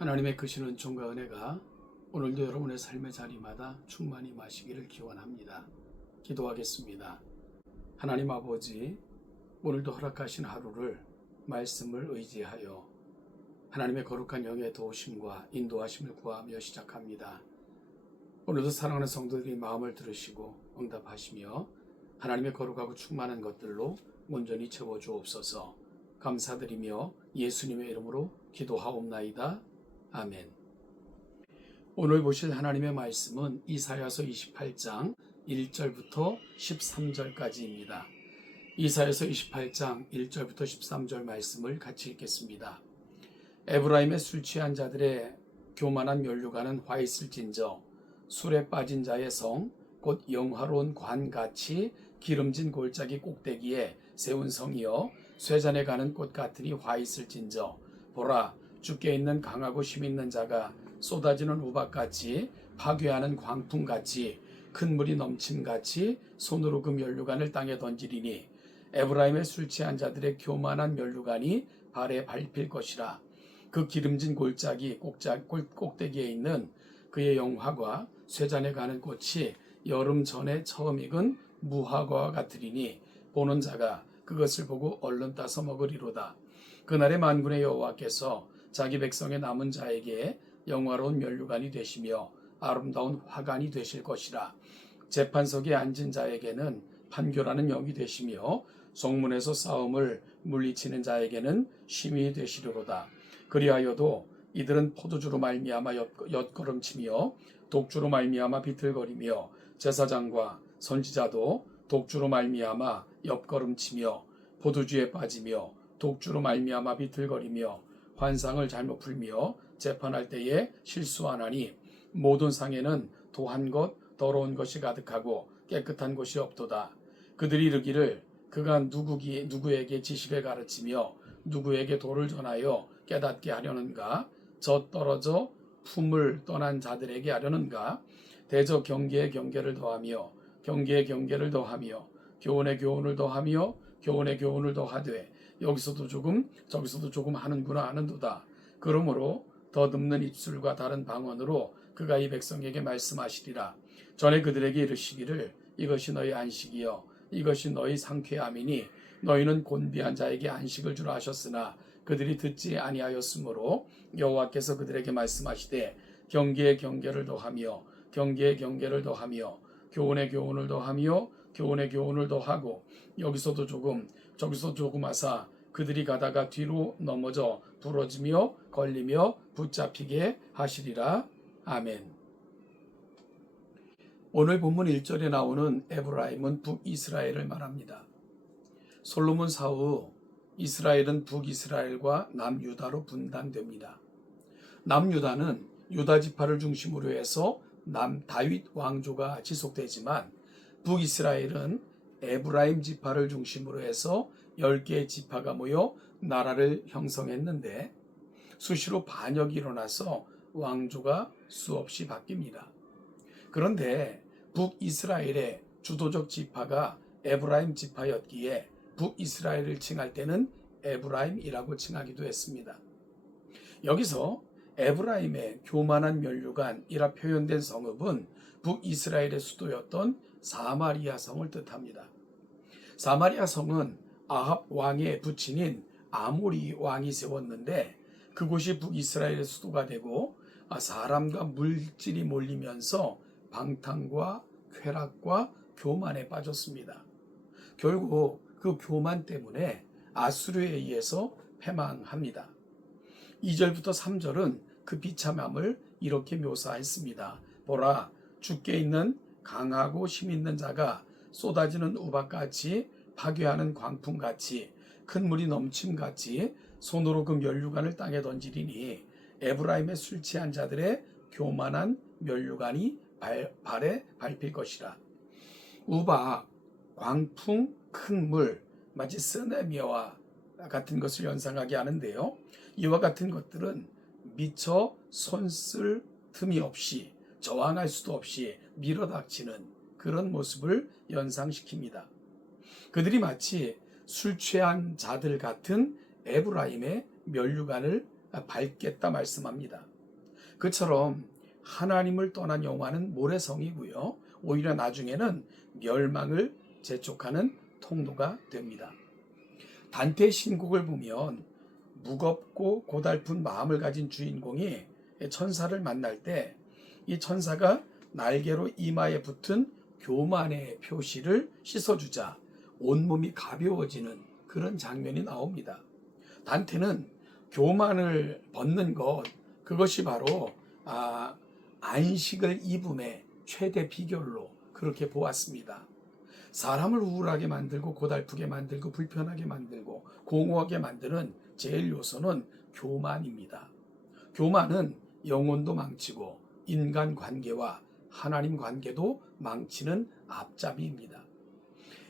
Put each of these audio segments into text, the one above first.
하나님의 크신 은총과 은혜가 오늘도 여러분의 삶의 자리마다 충만히 마시기를 기원합니다. 기도하겠습니다. 하나님 아버지, 오늘도 허락하신 하루를 말씀을 의지하여 하나님의 거룩한 영의 도우심과 인도하심을 구하며 시작합니다. 오늘도 사랑하는 성도들이 마음을 들으시고 응답하시며 하나님의 거룩하고 충만한 것들로 온전히 채워주옵소서. 감사드리며 예수님의 이름으로 기도하옵나이다. 아멘. 오늘 보실 하나님의 말씀은 이사야서 28장 1절부터 13절까지입니다. 이사야서 28장 1절부터 13절 말씀을 같이 읽겠습니다. 에브라임의 술 취한 자들의 교만한 면류관은 화 있을진저 술에 빠진 자의 성 곧 영화로운 관같이 기름진 골짜기 꼭대기에 세운 성이여 쇠잔에 가는 꽃 같으니 화 있을진저 보라 주께 있는 강하고 힘있는 자가 쏟아지는 우박같이 파괴하는 광풍같이 큰 물이 넘침같이 손으로 그 면류관을 땅에 던지리니 에브라임의 술 취한 자들의 교만한 면류관이 발에 밟힐 것이라. 그 기름진 골짜기 꼭대기에 있는 그의 영화과 쇠잔에 가는 꽃이 여름 전에 처음 익은 무화과와 같으리니 보는 자가 그것을 보고 얼른 따서 먹으리로다. 그날의 만군의 여호와께서 자기 백성의 남은 자에게 영화로운 면류관이 되시며 아름다운 화관이 되실 것이라. 재판석에 앉은 자에게는 판결하는 영이 되시며 성문에서 싸움을 물리치는 자에게는 심이 되시리로다. 그리하여도 이들은 포도주로 말미암아 엿걸음치며 독주로 말미암아 비틀거리며 제사장과 선지자도 독주로 말미암아 엿걸음치며 포도주에 빠지며 독주로 말미암아 비틀거리며 환상을 잘못 풀며 재판할 때에 실수하나니 모든 상에는 도한 것 더러운 것이 가득하고 깨끗한 곳이 없도다. 그들이 이르기를 그가 누구에게 지식을 가르치며 누구에게 도를 전하여 깨닫게 하려는가? 저 떨어져 품을 떠난 자들에게 하려는가? 대저 경계에 경계를 더하며 경계에 경계를 더하며 교훈에 교훈을 더하며 교훈에 교훈을 더하되 여기서도 조금 저기서도 조금 하는구나 하는도다. 그러므로 더듬는 입술과 다른 방언으로 그가 이 백성에게 말씀하시리라. 전에 그들에게 이르시기를 이것이 너희 안식이여 이것이 너희 상쾌함이니 너희는 곤비한 자에게 안식을 주라 하셨으나 그들이 듣지 아니하였으므로 여호와께서 그들에게 말씀하시되 경계에 경계를 더하며 경계에 경계를 더하며 교훈에 교훈을 더하며 교훈에 교훈을 더하고 여기서도 조금 저기서 조금 하사 그들이 가다가 뒤로 넘어져 부러지며 걸리며 붙잡히게 하시리라. 아멘. 오늘 본문 1절에 나오는 에브라임은 북이스라엘을 말합니다. 솔로몬 사후 이스라엘은 북이스라엘과 남유다로 분단됩니다. 남유다는 유다 지파를 중심으로 해서 남다윗 왕조가 지속되지만 북이스라엘은 에브라임 지파를 중심으로 해서 10개의 지파가 모여 나라를 형성했는데 수시로 반역이 일어나서 왕조가 수없이 바뀝니다. 그런데 북이스라엘의 주도적 지파가 에브라임 지파였기에 북이스라엘을 칭할 때는 에브라임이라고 칭하기도 했습니다. 여기서 에브라임의 교만한 면류관이라 표현된 성읍은 북이스라엘의 수도였던 사마리아 성을 뜻합니다. 사마리아 성은 아합 왕의 부친인 아모리 왕이 세웠는데 그곳이 북이스라엘의 수도가 되고 사람과 물질이 몰리면서 방탕과 쾌락과 교만에 빠졌습니다. 결국 그 교만 때문에 아수르에 의해서 패망합니다. 2절부터 3절은 그 비참함을 이렇게 묘사했습니다. 보라 주께 있는 강하고 힘있는 자가 쏟아지는 우박같이 파괴하는 광풍같이 큰 물이 넘침같이 손으로 그 면류관을 땅에 던지리니 에브라임의 술 취한 자들의 교만한 면류관이 발에 밟힐 것이라. 우박, 광풍, 큰 물, 마치 쓰나미와 같은 것을 연상하게 하는데요. 이와 같은 것들은 미처 손쓸 틈이 없이 저항할 수도 없이 밀어닥치는 그런 모습을 연상시킵니다. 그들이 마치 술 취한 자들 같은 에브라임의 면류관을 밟겠다 말씀합니다. 그처럼 하나님을 떠난 영화는 모래성이고요. 오히려 나중에는 멸망을 재촉하는 통로가 됩니다. 단테의 신곡을 보면 무겁고 고달픈 마음을 가진 주인공이 천사를 만날 때 이 천사가 날개로 이마에 붙은 교만의 표시를 씻어주자 온몸이 가벼워지는 그런 장면이 나옵니다. 단테는 교만을 벗는 것, 그것이 바로 안식을 입음의 최대 비결로 그렇게 보았습니다. 사람을 우울하게 만들고 고달프게 만들고 불편하게 만들고 공허하게 만드는 제일 요소는 교만입니다. 교만은 영혼도 망치고 인간 관계와 하나님 관계도 망치는 앞잡이입니다.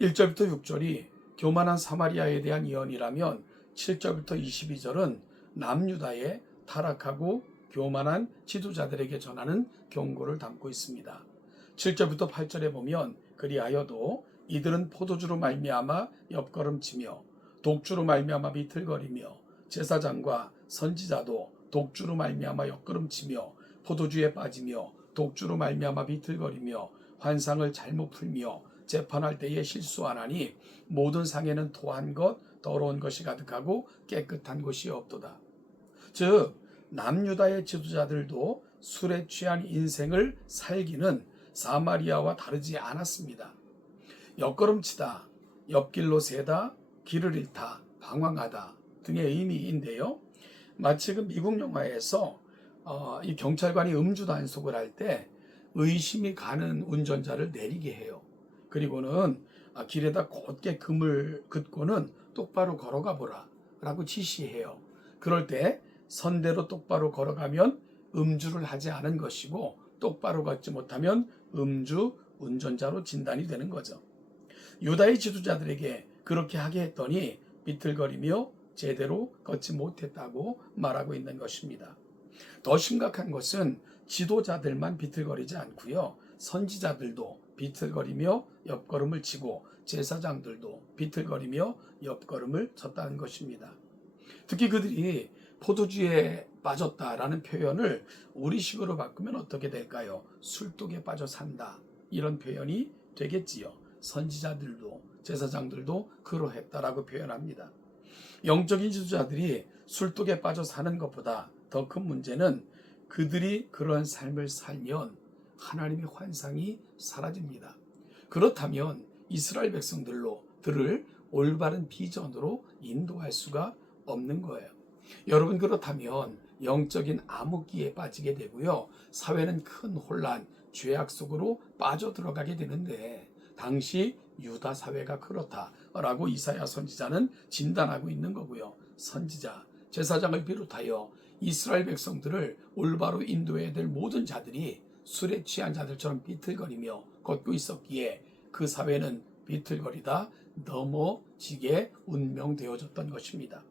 1절부터 6절이 교만한 사마리아에 대한 예언이라면 7절부터 22절은 남유다의 타락하고 교만한 지도자들에게 전하는 경고를 담고 있습니다. 7절부터 8절에 보면 그리하여도 이들은 포도주로 말미암아 옆걸음치며 독주로 말미암아 비틀거리며 제사장과 선지자도 독주로 말미암아 옆걸음치며 포도주에 빠지며 독주로 말미암아 비틀거리며 환상을 잘못 풀며 재판할 때에 실수하나니 모든 상에는 토한 것 더러운 것이 가득하고 깨끗한 곳이 없도다. 즉 남유다의 지도자들도 술에 취한 인생을 살기는 사마리아와 다르지 않았습니다. 옆걸음치다, 옆길로 새다, 길을 잃다, 방황하다 등의 의미인데요. 마치 그 미국 영화에서 이 경찰관이 음주 단속을 할 때 의심이 가는 운전자를 내리게 해요. 그리고는 길에다 곧게 금을 긋고는 똑바로 걸어가 보라 라고 지시해요. 그럴 때 선대로 똑바로 걸어가면 음주를 하지 않은 것이고 똑바로 걷지 못하면 음주 운전자로 진단이 되는 거죠. 유다의 지도자들에게 그렇게 하게 했더니 비틀거리며 제대로 걷지 못했다고 말하고 있는 것입니다. 더 심각한 것은 지도자들만 비틀거리지 않고요. 선지자들도 비틀거리며 옆걸음을 치고 제사장들도 비틀거리며 옆걸음을 쳤다는 것입니다. 특히 그들이 포도주에 빠졌다라는 표현을 우리식으로 바꾸면 어떻게 될까요? 술독에 빠져 산다. 이런 표현이 되겠지요. 선지자들도 제사장들도 그러했다라고 표현합니다. 영적인 지도자들이 술독에 빠져 사는 것보다 더 큰 문제는 그들이 그런 삶을 살면 하나님의 환상이 사라집니다. 그렇다면 이스라엘 백성들을 올바른 비전으로 인도할 수가 없는 거예요. 여러분, 그렇다면 영적인 암흑기에 빠지게 되고요. 사회는 큰 혼란, 죄악 속으로 빠져들어가게 되는데 당시 유다 사회가 그렇다라고 이사야 선지자는 진단하고 있는 거고요. 선지자, 제사장을 비롯하여 이스라엘 백성들을 올바로 인도해야 될 모든 자들이 술에 취한 자들처럼 비틀거리며 걷고 있었기에 그 사회는 비틀거리다 넘어지게 운명되어졌던 것입니다.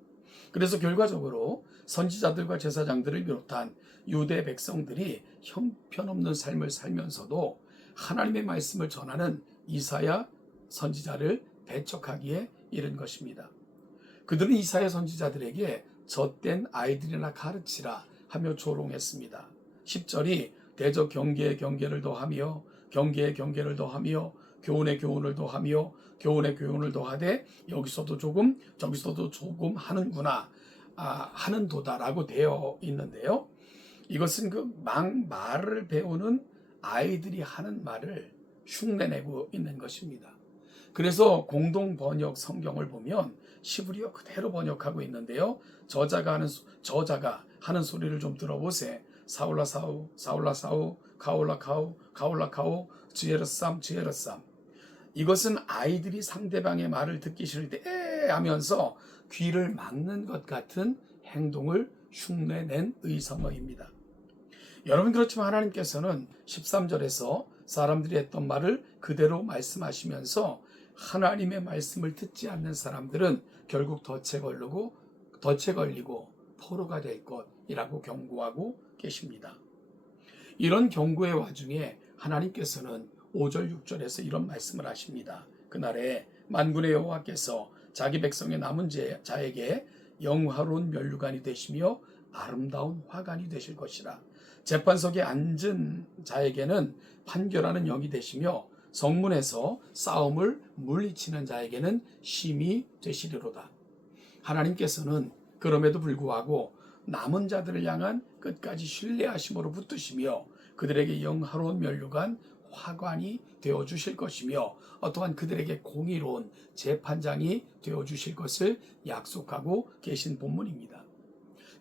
그래서 결과적으로 선지자들과 제사장들을 비롯한 유대 백성들이 형편없는 삶을 살면서도 하나님의 말씀을 전하는 이사야 선지자를 배척하기에 이른 것입니다. 그들은 이사야 선지자들에게 젖된 아이들이나 가르치라 하며 조롱했습니다. 10절이 대저 경계에 경계를 더하며 경계에 경계를 더하며 교훈에 교훈을 더하며 교훈에 교훈을 더하되 여기서도 조금 저기서도 조금 하는구나 하는도다라고 되어 있는데요. 이것은 그 말을 배우는 아이들이 하는 말을 흉내내고 있는 것입니다. 그래서 공동 번역 성경을 보면 시브리어 그대로 번역하고 있는데요. 저자가 하는 소리를 좀 들어보세. 사울라 사우, 사울라 사우, 가올라 가우, 가올라 가우, 지에르삼, 지에르삼. 이것은 아이들이 상대방의 말을 듣기 싫을 때 에 하면서 귀를 막는 것 같은 행동을 흉내낸 의성어입니다. 여러분, 그렇지만 하나님께서는 13절에서 사람들이 했던 말을 그대로 말씀하시면서 하나님의 말씀을 듣지 않는 사람들은 결국 덫에 걸리고 포로가 될 것이라고 경고하고 계십니다. 이런 경고의 와중에 하나님께서는 5절 6절에서 이런 말씀을 하십니다. 그날에 만군의 여호와께서 자기 백성의 남은 자에게 영화로운 면류관이 되시며 아름다운 화관이 되실 것이라. 재판석에 앉은 자에게는 판결하는 영이 되시며 성문에서 싸움을 물리치는 자에게는 심이 되시리로다. 하나님께서는 그럼에도 불구하고 남은 자들을 향한 끝까지 신뢰하심으로 붙드시며 그들에게 영화로운 면류관 화관이 되어 주실 것이며 또한 그들에게 공의로운 재판장이 되어 주실 것을 약속하고 계신 본문입니다.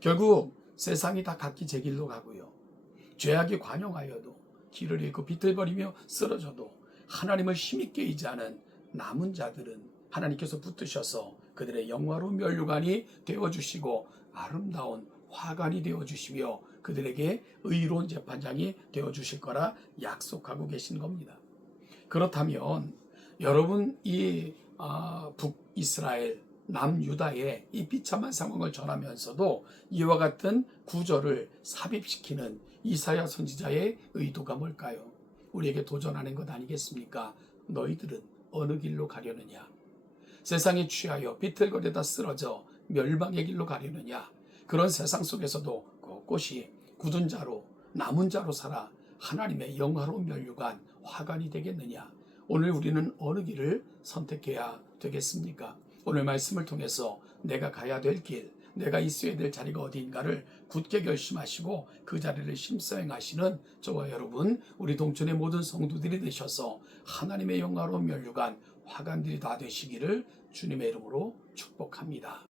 결국 세상이 다 각기 제 길로 가고요. 죄악이 관영하여도 길을 잃고 비틀거리며 쓰러져도 하나님을 힘있게 의지하는 남은 자들은 하나님께서 붙드셔서 그들의 영화로운 면류관이 되어주시고 아름다운 화관이 되어주시며 그들에게 의로운 재판장이 되어주실 거라 약속하고 계신 겁니다. 그렇다면 여러분 이 북이스라엘 남유다의 이 비참한 상황을 전하면서도 이와 같은 구절을 삽입시키는 이사야 선지자의 의도가 뭘까요? 우리에게 도전하는 것 아니겠습니까? 너희들은 어느 길로 가려느냐? 세상에 취하여 비틀거리다 쓰러져 멸망의 길로 가려느냐? 그런 세상 속에서도 꼿꼿이 굳은 자로 남은 자로 살아 하나님의 영화로운 면류관 화관이 되겠느냐? 오늘 우리는 어느 길을 선택해야 되겠습니까? 오늘 말씀을 통해서 내가 가야 될 길, 내가 있어야 될 자리가 어디인가를 굳게 결심하시고 그 자리를 심써 행하시는 저와 여러분, 우리 동천의 모든 성도들이 되셔서 하나님의 영화로운 면류관 화관들이 다 되시기를 주님의 이름으로 축복합니다.